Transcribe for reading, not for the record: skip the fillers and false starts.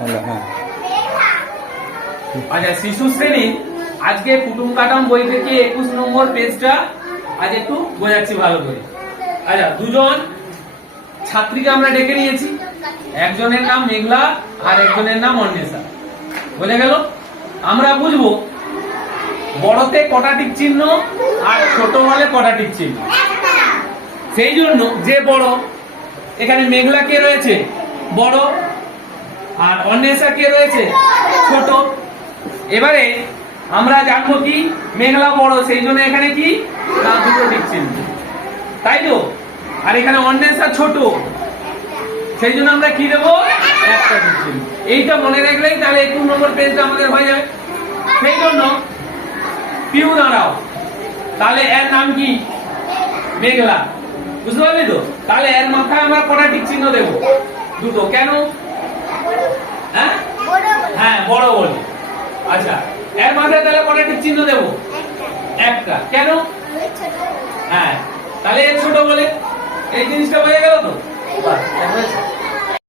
হ্যাঁ। আচ্ছা, শিশু শ্রেণী আজকে কুটুম কাটাম বই থেকে 21 নম্বর পেজটা আজ একটু বোঝাচ্ছি ভালো করে। আচ্ছা, দুজন ছাত্রীকে আমরা ডেকে নিয়েছি, একজনের নাম মেঘলা আর একজনের নাম অন্বেষা। বোঝা গেল? আমরা বুঝবো বড়তে কটা টিক চিহ্ন আর ছোট হলে কটা টিক চিহ্ন। সেই জন্য যে বড়, এখানে মেঘলা কে রয়েছে? বড়। আর অন্বেষা কে রয়েছে? ছোট। এবারে আমরা জানবো কি মেঘলা বড়, সেই জন্য এখানে কি না দুটো টিক চিহ্ন, তাই তো। আর এখানে অন্বেষা ছোট, সেই জন্য আমরা কি দেবো? একটা টিক চিহ্ন। এইটা মনে রাখলেই তাহলে 21 নম্বর পেজটা আমাদের হয়ে যাবে। সেই জন্য পিউ দাঁড়াও, তাহলে এর নাম কি? মেঘলা। বুঝতে পারলি তো? তাহলে এর মাথায় আমরা কটা টিক চিহ্ন দেবো? দুটো। কেন? হ্যাঁ হ্যাঁ, বড় বলে। আচ্ছা, এর মাথায় তাহলে কটা টিক চিহ্ন দেবো? একটা। কেন? হ্যাঁ, তাহলে এর ছোট বলে। এই জিনিসটা বোঝা গেল তো? বাস।